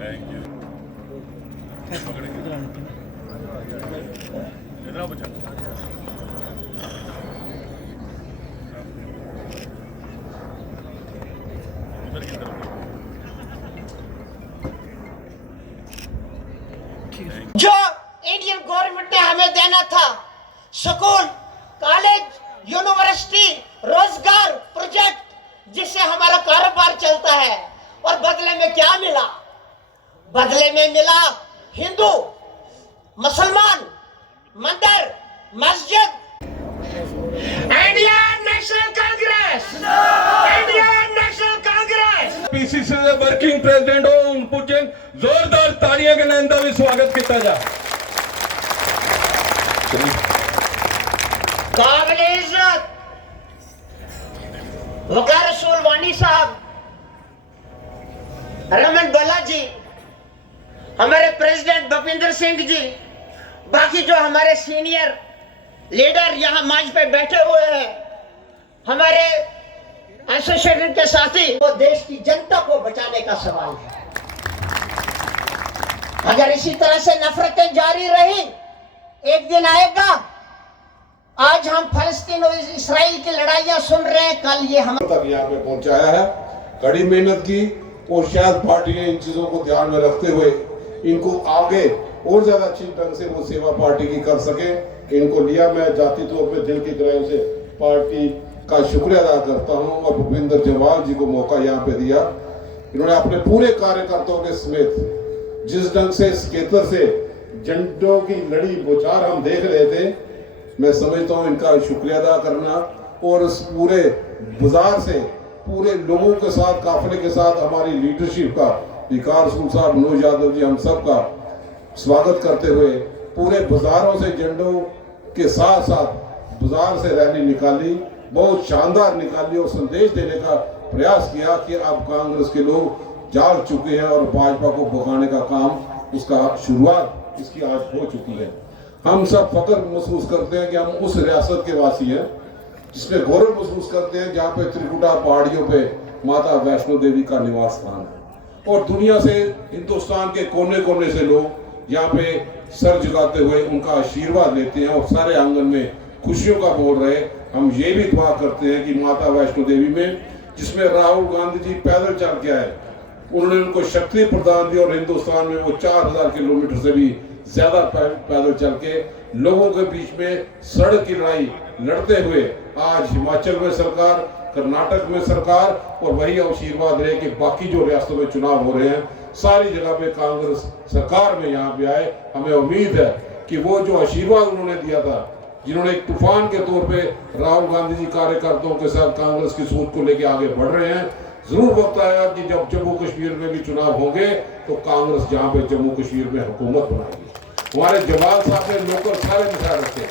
Thank you. इधर आओ बच्चा। इधर की तरफ। जो इंडियन गवर्नमेंट ने हमें देना था, स्कूल, कॉलेज, यूनिवर्सिटी, रोजगार प्रोजेक्ट, जिससे हमारा कारोबार चलता है, और बदले में क्या मिला? बदले में मिला हिंदू, मुसलमान, मंदिर, मस्जिद। Indian national Congress, Indian national Congress. PCC ਦੇ ਵਰਕਿੰਗ ਪ੍ਰੈਜ਼ੀਡੈਂਟ ਹੋਣ ਪੁੱਜੇ ਜ਼ੋਰਦਾਰ ਤਾੜੀਆਂ ਦੇ ਨਾਲ ਦਾ ਵੀ ਸਵਾਗਤ ਕੀਤਾ ਜਾ। काबिल इज्जत वकार रसूल वानी साहब, रमन बल्ला जी, हमारे प्रेसिडेंट भूपिंदर सिंह जी, बाकी जो हमारे सीनियर लीडर यहाँ मंच पे बैठे हुए हैं, हमारे एसोसिएशन के साथी, वो देश की जनता को बचाने का सवाल है। अगर इसी तरह से नफरतें जारी रही, एक दिन आएगा, आज हम फलस्तीन और इसराइल की लड़ाइयां सुन रहे हैं, कल ये हम तक यहाँ पे पहुंचाया है। कड़ी मेहनत की, और शायद पार्टी ने इन चीजों को ध्यान में रखते हुए इनको आगे और ज्यादा अच्छी ढंग से वो सेवा पार्टी की कर सके, इनको लिया। मैं जाति तौर पे दिल की गहराई से पार्टी का शुक्रिया अदा करता हूँ, और भूपिंदर जवाल जी को मौका यहाँ पे दिया। इन्होंने अपने पूरे कार्यकर्ताओं के समेत जिस ढंग से स्केतर से झंडों की लड़ी बुछार हम देख रहे थे, मैं समझता हूँ इनका शुक्रिया अदा करना, और उस पूरे बाजार से पूरे लोगों के साथ, काफिले के साथ हमारी लीडरशिप का, विकार रसूल साहब, नूर यादव जी, हम सब का स्वागत करते हुए पूरे बाजारों से झंडों के साथ साथ बाजार से रैली निकाली, बहुत शानदार निकाली, और संदेश देने का प्रयास किया कि अब कांग्रेस के लोग जाग चुके हैं और भाजपा को भगाने का काम, उसका शुरुआत इसकी आज हो चुकी है। हम सब फख्र महसूस करते हैं कि हम उस रियासत के वासी हैं जिसमें गौरव महसूस करते हैं जहाँ पे त्रिकुटा पहाड़ियों पे माता वैष्णो देवी का निवास स्थान है, और दुनिया से, हिंदुस्तान के कोने कोने से लोग यहाँ पे सर झुकाते हुए उनका आशीर्वाद लेते हैं, और सारे आंगन में खुशियों का बोल रहे। हम ये भी दुआ करते हैं कि माता वैष्णो देवी में, जिसमें राहुल गांधी जी पैदल चल के आए, उन्होंने उनको शक्ति प्रदान दी, और हिंदुस्तान में वो 4000 किलोमीटर से भी ज्यादा पैदल चल के लोगों के बीच में सड़क की लड़ाई लड़ते हुए आज हिमाचल में सरकार, कर्नाटक में सरकार, और वही आशीर्वाद रहे कि बाकी जो रियासतों में चुनाव हो रहे हैं सारी जगह पे कांग्रेस सरकार में यहाँ पे आए। हमें उम्मीद है कि वो जो आशीर्वाद उन्होंने दिया था, जिन्होंने एक तूफान के तौर पे राहुल गांधी जी कार्यकर्ताओं के साथ कांग्रेस की सोच को लेकर आगे बढ़ रहे हैं, जरूर वक्त आएगा कि जब जम्मू कश्मीर में भी चुनाव होंगे तो कांग्रेस जहाँ पे जम्मू कश्मीर में हुकूमत बनाएगी। हमारे जवाल साहब ने लोकल सारे मिसाल रखे।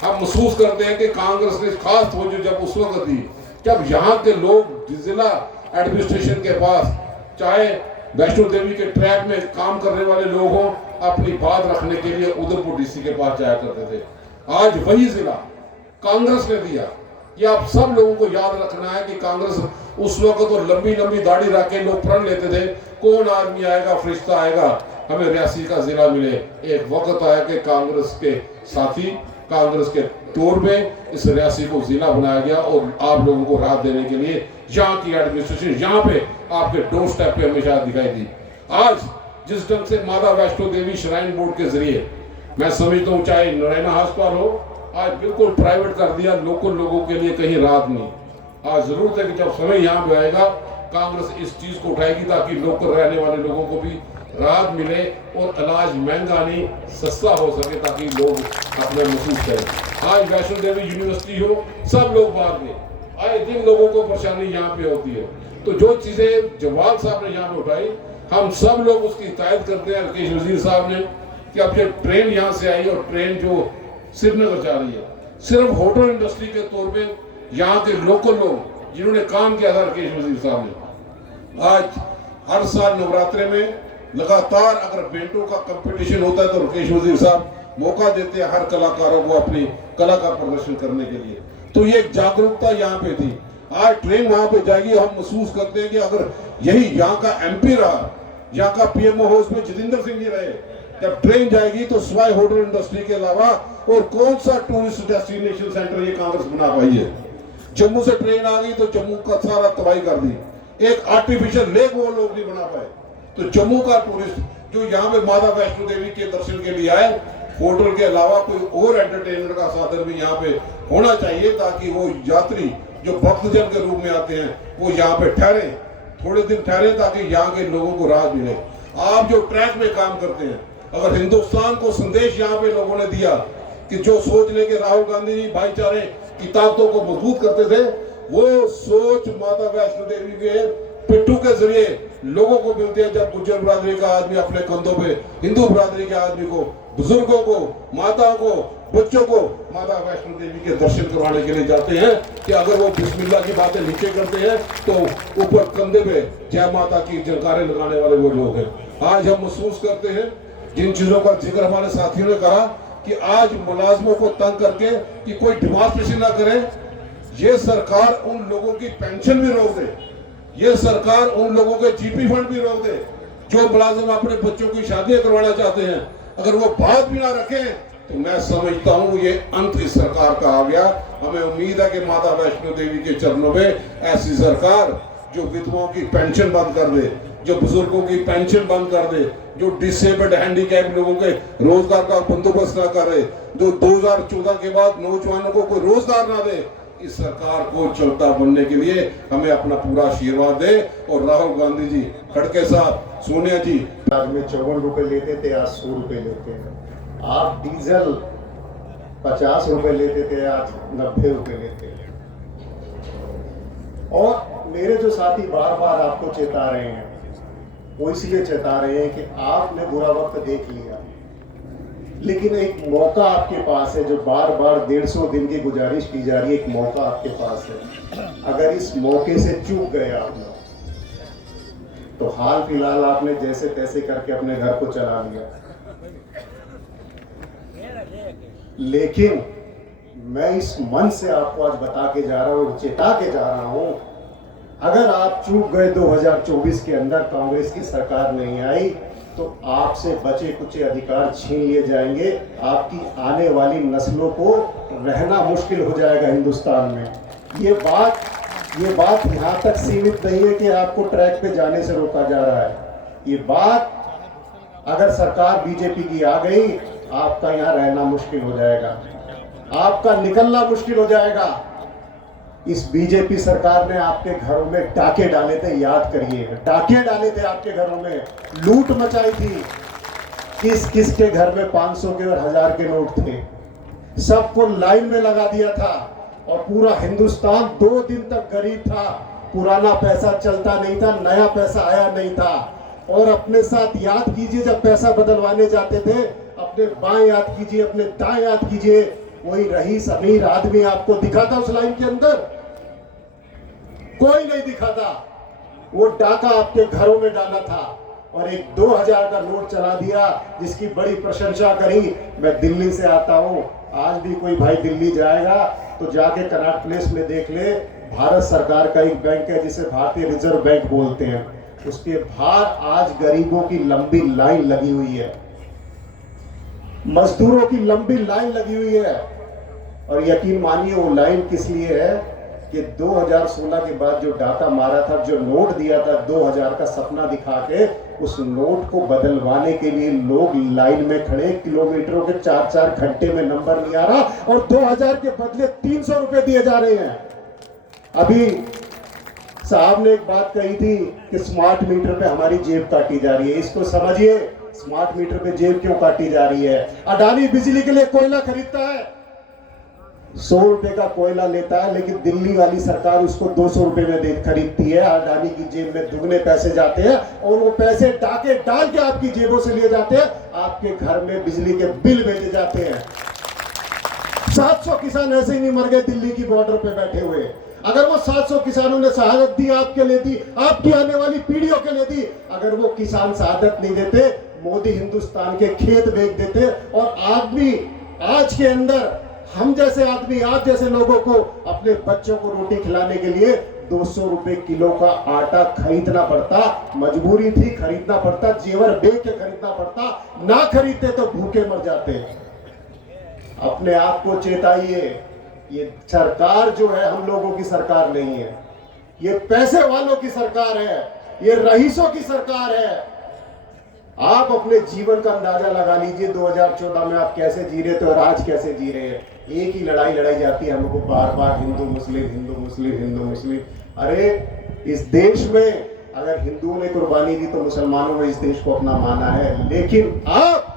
हम महसूस करते हैं कि कांग्रेस ने खास तवज्जो जब उस वक्त दी जब यहाँ के लोग जिला एडमिनिस्ट्रेशन के पास, चाहे वैष्णो देवी के ट्रैक में काम करने वाले लोग हों, अपनी बात रखने के लिए उधमपुर डीसी के पास जाया करते थे। आज वही जिला कांग्रेस ने दिया। ये आप सब लोगों को याद रखना है कि कांग्रेस उस वक्त तो लंबी लंबी दाढ़ी रख के लोग प्रण लेते थे, कौन आदमी आएगा, फरिश्ता आएगा, हमें रियासी का जिला मिले। एक वक्त आया कि कांग्रेस के साथी, कांग्रेस के तौर में इस रियासी को जिला बनाया गया, और आप लोगों को राहत देने के लिए यहाँ की एडमिनिस्ट्रेशन यहाँ पे आपके डोर स्टेप पे हमेशा दिखाई दी। आज जिस ढंग से माता वैष्णो देवी श्राइन बोर्ड के जरिए, मैं समझता हूँ चाहे नारायणा अस्पताल हो, आज बिल्कुल प्राइवेट कर दिया, लोकल लोगों के लिए कहीं राहत नहीं। आज जरूरत है कि जब समय यहाँ पे आएगा कांग्रेस इस चीज को उठाएगी ताकि लोकल रहने वाले लोगों को भी राहत मिले, और इलाज महंगा नहीं सस्ता हो सके ताकि लोग अपना महसूस करें। आज वैष्णो देवी यूनिवर्सिटी हो, सब लोग बाहर गए, आए दिन लोगों को परेशानी यहाँ पे होती है। तो जो चीजें जवाल साहब ने यहाँ पे उठाई, हम सब लोग उसकी हिदायत करते हैं राकेश वजीर साहब ने, कि अब ये ट्रेन यहाँ से आई और ट्रेन जो श्रीनगर जा रही है, सिर्फ होटल इंडस्ट्री के तौर पे यहाँ के लोकल लोग जिन्होंने काम किया था राकेश वजीर साहब ने, आज हर साल नवरात्रे में लगातार अगर बेंटों का कंपटीशन होता है तो राकेश वजीर साहब मौका देते हैं हर कलाकारों को अपनी कला का प्रदर्शन करने के लिए। तो ये जागरूकता यहाँ पे थी। आज ट्रेन वहां पे जाएगी, हम महसूस करते हैं कि अगर यही यहाँ का एमपी रहा यहाँ का पीएमओ हो उसमें जितेंद्र सिंह जी रहे। जब ट्रेन जाएगी तो सिवाय होटल इंडस्ट्री के अलावा और कौन सा टूरिस्ट डेस्टिनेशन सेंटर ये कांग्रेस बना पाई है। जम्मू से ट्रेन आ गई तो जम्मू का सारा तबाही कर दी, एक आर्टिफिशियल लेक वो लोग नहीं बना पाए। तो जम्मू का टूरिस्ट जो यहाँ पे माता वैष्णो देवी के दर्शन के लिए आए, होटल के अलावा कोई और एंटरटेनमेंट का साधन भी यहाँ पे होना चाहिए, ताकि वो यात्री जो भक्तजन के रूप में आते हैं वो यहाँ पे ठहरे, थोड़े दिन ठहरे, ताकि यहाँ के लोगों को राहत मिले। आप जो ट्रैक में काम करते हैं, अगर हिंदुस्तान को संदेश यहाँ पे लोगों ने दिया कि जो सोच लेके राहुल गांधी जी भाईचारे की ताकतों को मजबूत करते थे, वो सोच माता वैष्णो देवी के पिट्ठू के जरिए लोगों को मिलती है। जब गुज्जर बिरादरी का आदमी अपने कंधों पे हिंदू बिरादरी के आदमी को, बुजुर्गों को, माताओं को, बच्चों को माता वैष्णो देवी के दर्शन करवाने के लिए जाते हैं, कि अगर वो बिस्मिल्लाह की बातें नीचे करते हैं तो ऊपर कंधे पे जय माता की जयकारे लगाने वाले वो लोग हैं। आज हम महसूस करते हैं जिन चीजों का जिक्र हमारे साथियों ने कहा कि आज मुलाजमों को तंग करके कि कोई डेमोन्स्ट्रेशन ना करे, ये सरकार उन लोगों की पेंशन भी रोक दे, ये सरकार उन लोगों के जीपी फंड भी रोक दे जो मुलाजिम अपने बच्चों की शादियां करवाना चाहते हैं। अगर वो बात भी ना रखें तो मैं समझता हूं ये अंत इस सरकार का आ गया। हमें उम्मीद है कि माता वैष्णो देवी के चरणों में ऐसी सरकार जो विधवाओं की पेंशन बंद कर दे, जो बुजुर्गों की पेंशन बंद कर दे, जो डिसेबल्ड हैंडीकैप लोगों के रोजगार का बंदोबस्त ना करे, जो 2014 के बाद नौजवानों को कोई रोजगार ना दे, इस सरकार को चलता बनने के लिए हमें अपना पूरा आशीर्वाद दे। और राहुल गांधी जी, खड़के साहब, सोनिया जी, आज में 54 रुपए लेते थे, आज 100 रुपए लेते हैं। आप डीजल 50 रुपए लेते थे, आज 90 रुपए लेते हैं। और मेरे जो साथी बार बार आपको चेता रहे हैं, वो इसलिए चेता रहे हैं कि आपने बुरा वक्त देख लिया, लेकिन एक मौका आपके पास है जो बार बार 150 दिन की गुजारिश की जा रही है। एक मौका आपके पास है, अगर इस मौके से चूक गए आप लोग तो हाल फिलहाल आपने जैसे तैसे करके अपने घर को चला लिया, लेकिन मैं इस मन से आपको आज बता के जा रहा हूँ, चेता के जा रहा हूँ, अगर आप चूक गए 2024 के अंदर कांग्रेस की सरकार नहीं आई तो आपसे बचे कुछ अधिकार छीन लिए जाएंगे, आपकी आने वाली नस्लों को रहना मुश्किल हो जाएगा हिंदुस्तान में। ये बात यहाँ तक सीमित नहीं है कि आपको ट्रैक पे जाने से रोका जा रहा है। ये बात अगर सरकार बीजेपी की आ गई, आपका यहाँ रहना मुश्किल हो जाएगा, आपका निकलना मुश्किल हो जाएगा। इस बीजेपी सरकार ने आपके घरों में डाके डाले थे, याद करिए, डाके डाले थे आपके घरों में, लूट मचाई थी। किस किस के घर में 500 के और 1000 के नोट थे, सबको लाइन में लगा दिया था और पूरा हिंदुस्तान 2 दिन तक गरीब था। पुराना पैसा चलता नहीं था, नया पैसा आया नहीं था। और अपने साथ याद कीजिए, जब पैसा बदलवाने जाते थे, अपने बाएं याद कीजिए, अपने दाएं याद कीजिए, वही रईस अमीर आदमी आपको दिखा था उस लाइन के अंदर? कोई नहीं दिखा था। वो डाका आपके घरों में डाला था और एक 2000 का नोट चला दिया, जिसकी बड़ी प्रशंसा करी। मैं दिल्ली से आता हूं, आज भी कोई भाई दिल्ली जाएगा तो जाके कनॉट प्लेस में देख ले, भारत सरकार का एक बैंक है जिसे भारतीय रिजर्व बैंक बोलते हैं, उसके बाहर आज गरीबों की लंबी लाइन लगी हुई है, मजदूरों की लंबी लाइन लगी हुई है। और यकीन मानिए वो लाइन किस लिए है कि 2016 के बाद जो डाका मारा था, जो नोट दिया था 2000 का सपना दिखा के, उस नोट को बदलवाने के लिए लोग लाइन में खड़े, किलोमीटरों के 4-4 घंटे में नंबर नहीं आ रहा और 2000 के बदले 300 रुपए दिए जा रहे हैं। अभी साहब ने एक बात कही थी कि स्मार्ट मीटर पे हमारी जेब काटी जा रही है। इसको समझिए, स्मार्ट मीटर पे जेब क्यों काटी जा रही है? अडानी बिजली के लिए कोयला खरीदता है, 100 रुपए का कोयला लेता है, लेकिन दिल्ली वाली सरकार उसको 200 रुपए में खरीदती है। अडानी की जेब में दुगने पैसे जाते हैं और वो पैसे डाके डाल के आपकी जेबों से लिए जाते हैं, आपके घर में बिजली के बिल भेजे जाते हैं। 700 किसान ऐसे ही नहीं मर गए दिल्ली की बॉर्डर पे बैठे हुए। अगर वो 700 किसानों ने शहादत दी, आपके लिए दी, आपकी आने वाली पीढ़ियों के लिए दी, अगर वो किसान शहादत नहीं देते, मोदी हिंदुस्तान के खेत बेच देते और आदमी आज के अंदर हम जैसे आदमी, आप जैसे लोगों को, अपने बच्चों को रोटी खिलाने के लिए 200 रुपए किलो का आटा खरीदना पड़ता, मजबूरी थी खरीदना पड़ता, जेवर बेच के खरीदना पड़ता, ना खरीदते तो भूखे मर जाते। अपने आप को चेताइए, ये सरकार जो है हम लोगों की सरकार नहीं है, ये पैसे वालों की सरकार है, ये रईसों की सरकार है। आप अपने जीवन का अंदाजा लगा लीजिए 2014 में आप कैसे जी रहे थे और आज कैसे जी रहे हैं। एक ही लड़ाई लड़ाई जाती है हमको बार बार, हिंदू मुस्लिम हिंदू मुस्लिम हिंदू मुस्लिम। अरे इस देश में अगर हिंदुओं ने कुर्बानी दी तो मुसलमानों ने इस देश को अपना माना है, लेकिन आप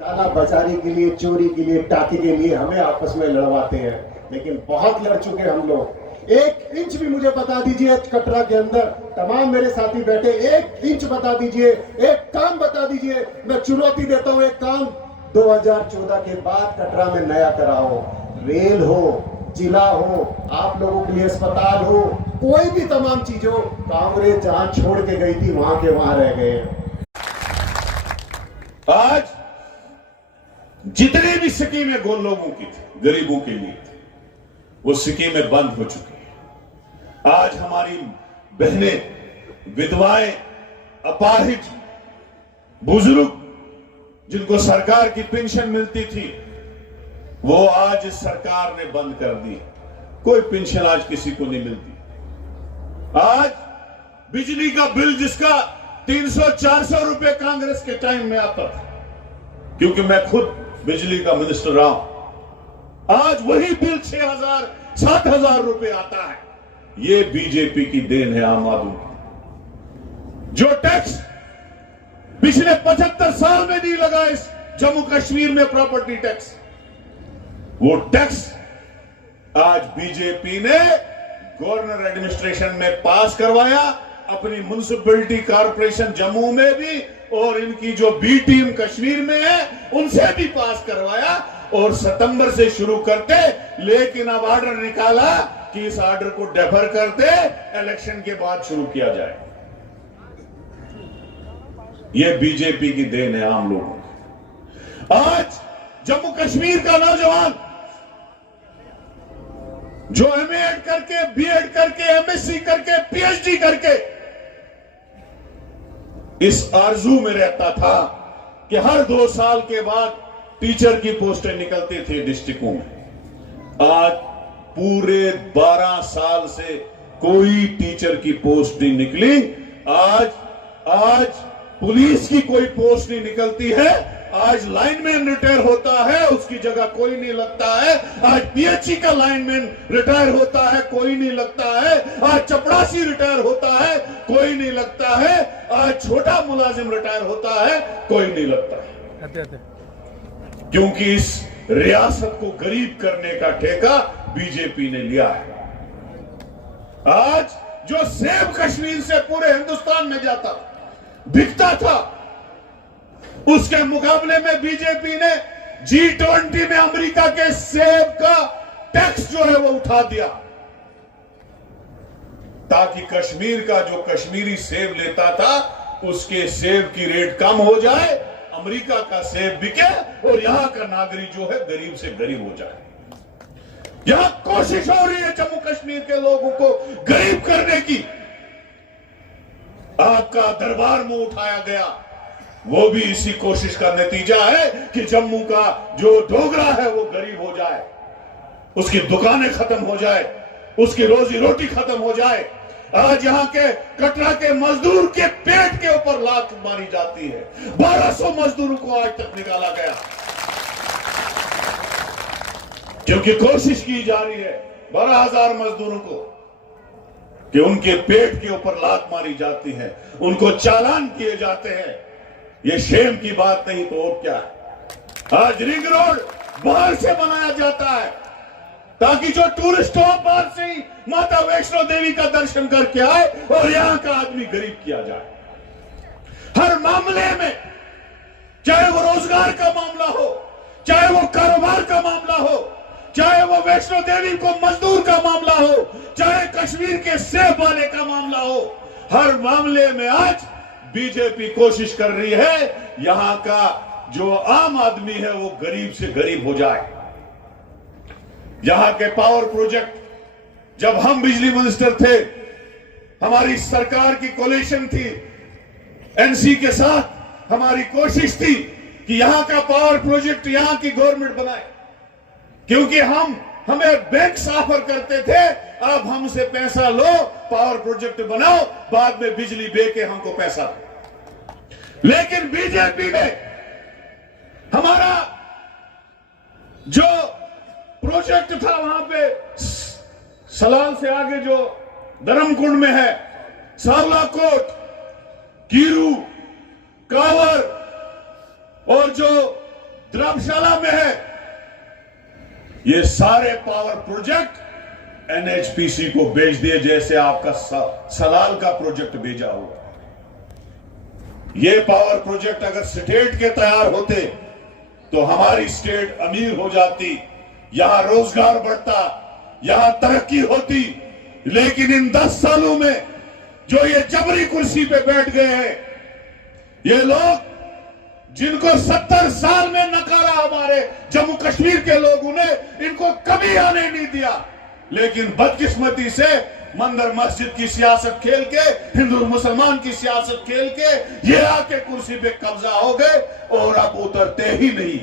काला बाजारी के लिए, चोरी के लिए, टाके के लिए हमें आपस में लड़वाते हैं। लेकिन बहुत लड़ चुके हम लोग। 1 इंच भी मुझे बता दीजिए कटरा के अंदर, तमाम मेरे साथी बैठे, 1 इंच बता दीजिए, एक काम बता दीजिए। मैं चुनौती देता हूं, एक काम 2014 के बाद कटरा में नया कराओ, रेल हो, जिला हो, आप लोगों के लिए अस्पताल हो, कोई भी तमाम चीज हो। कांग्रेस जहां छोड़ के गई थी वहां के वहां रह गए। आज जितने भी स्कीमें गोल लोगों की थी, गरीबों के लिए थी, वो स्कीमें बंद हो चुकी है। आज हमारी बहनें, विधवाएं, अपाहिज, बुजुर्ग जिनको सरकार की पेंशन मिलती थी, वो आज सरकार ने बंद कर दी। कोई पेंशन आज किसी को नहीं मिलती। आज बिजली का बिल जिसका 300-400 रुपए कांग्रेस के टाइम में आता था, क्योंकि मैं खुद बिजली का मिनिस्टर रहा हूं, आज वही बिल 6,000-7,000 रुपए आता है। ये बीजेपी की देन है, आम आदमी की। जो टैक्स पिछले 75 साल में नहीं लगा इस जम्मू कश्मीर में, प्रॉपर्टी टैक्स, वो टैक्स आज बीजेपी ने गवर्नर एडमिनिस्ट्रेशन में पास करवाया, अपनी म्युनिसिपैलिटी कॉर्पोरेशन जम्मू में भी और इनकी जो बी टीम कश्मीर में है उनसे भी पास करवाया, और सितंबर से शुरू करते। लेकिन अब ऑर्डर निकाला कि इस ऑर्डर को डेफर करते, इलेक्शन के बाद शुरू किया जाए। यह बीजेपी की देन है आम लोगों की। आज जम्मू कश्मीर का नौजवान जो एमए करके, बीएड करके, एमएससी करके, पीएचडी करके इस आरजू में रहता था कि हर 2 साल के बाद टीचर की पोस्टें निकलती थी डिस्ट्रिक्टों में, आज पूरे 12 साल से कोई टीचर की पोस्ट नहीं निकली। आज पुलिस की कोई पोस्ट नहीं निकलती है। आज लाइनमैन रिटायर होता है, उसकी जगह कोई नहीं लगता है। आज पीएचई का लाइनमैन रिटायर होता है, कोई नहीं लगता है। आज चपरासी रिटायर होता है, कोई नहीं लगता है। आज छोटा मुलाजिम रिटायर होता है, कोई नहीं लगता है। क्योंकि इस रियासत को गरीब करने का ठेका बीजेपी ने लिया है। आज जो सेब कश्मीर से पूरे हिंदुस्तान में जाता, बिकता था, उसके मुकाबले में बीजेपी ने G20 में अमेरिका के सेब का टैक्स जो है वो उठा दिया, ताकि कश्मीर का जो कश्मीरी सेब लेता था उसके सेब की रेट कम हो जाए, अमेरिका का सेब बिके और यहां का नागरिक जो है गरीब से गरीब हो जाए। यहां कोशिश हो रही है जम्मू कश्मीर के लोगों को गरीब करने की। आपका दरबार में उठाया गया, वो भी इसी कोशिश का नतीजा है कि जम्मू का जो डोगरा है वो गरीब हो जाए, उसकी दुकानें खत्म हो जाए, उसकी रोजी रोटी खत्म हो जाए। आज यहाँ के कटरा के मजदूर के पेट के ऊपर लात मारी जाती है। 1200 मजदूरों को आज तक निकाला गया, क्योंकि कोशिश की जा रही है 12,000 मजदूरों को कि उनके पेट के ऊपर लात मारी जाती है, उनको चालान किए जाते हैं। ये शेम की बात नहीं तो और क्या है। आज रिंग रोड बाहर से बनाया जाता है ताकि जो टूरिस्ट हो बाहर से ही माता वैष्णो देवी का दर्शन करके आए और यहां का आदमी गरीब किया जाए। हर मामले में, चाहे वो रोजगार का मामला हो, चाहे वो कारोबार का मामला हो, चाहे वो वैष्णो देवी को मजदूर का मामला हो, चाहे कश्मीर के सेब वाले का मामला हो, हर मामले में आज बीजेपी कोशिश कर रही है यहां का जो आम आदमी है वो गरीब से गरीब हो जाए। यहां के पावर प्रोजेक्ट जब हम बिजली मिनिस्टर थे, हमारी सरकार की कोलिशन थी एनसी के साथ, हमारी कोशिश थी कि यहां का पावर प्रोजेक्ट यहां की गवर्नमेंट बनाए, क्योंकि हमें बैंक्स ऑफर करते थे, अब हमसे पैसा लो, पावर प्रोजेक्ट बनाओ, बाद में बिजली दे के हमको पैसा दो। लेकिन बीजेपी ने हमारा जो प्रोजेक्ट था वहां पे सलाल से आगे जो धर्मकुंड में है, सावलाकोट, कीरू, कावर और जो द्रवशाला में है, ये सारे पावर प्रोजेक्ट एनएचपीसी को भेज दिए, जैसे आपका सलाल का प्रोजेक्ट भेजा हुआ। ये पावर प्रोजेक्ट अगर स्टेट के तैयार होते तो हमारी स्टेट अमीर हो जाती, यहां रोजगार बढ़ता, यहां तरक्की होती। लेकिन इन 10 सालों में जो ये जबरी कुर्सी पे बैठ गए हैं, ये लोग जिनको 70 साल में नकारा हमारे जम्मू कश्मीर के लोग, उन्हें इनको कभी आने नहीं दिया। लेकिन बदकिस्मती से मंदिर मस्जिद की सियासत खेल के, हिंदू मुसलमान की सियासत खेल के ये आके कुर्सी पे कब्जा हो गए और अब उतरते ही नहीं।